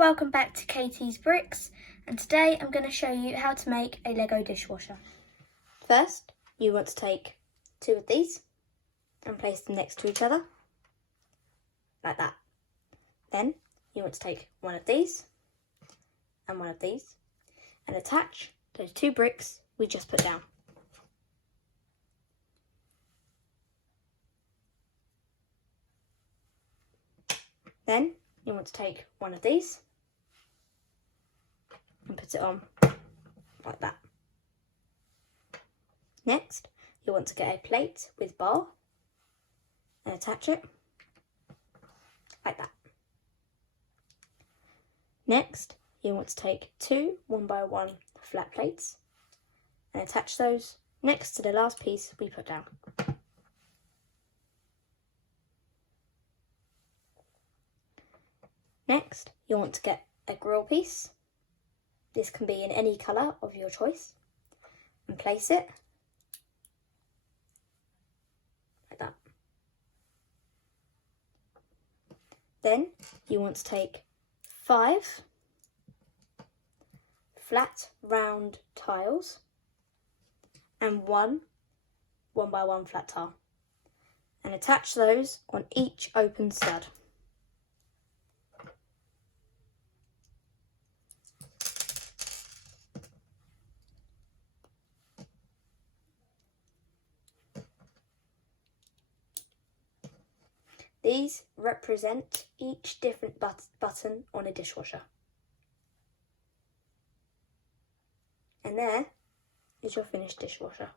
Welcome back to Katie's Bricks, and today I'm going to show you how to make a Lego dishwasher. First, you want to take two of these and place them next to each other, like that. Then you want to take one of these and one of these and attach those two bricks we just put down. Then you want to take one of these and put it on like that. Next, you want to get a plate with bar and attach it like that. Next, you want to take two 1x1 flat plates and attach those next to the last piece we put down. Next, you want to get a grill piece. This can be in any colour of your choice, and place it like that. Then you want to take 5 flat round tiles and one 1x1 flat tile and attach those on each open stud. These represent each different button on a dishwasher. And there is your finished dishwasher.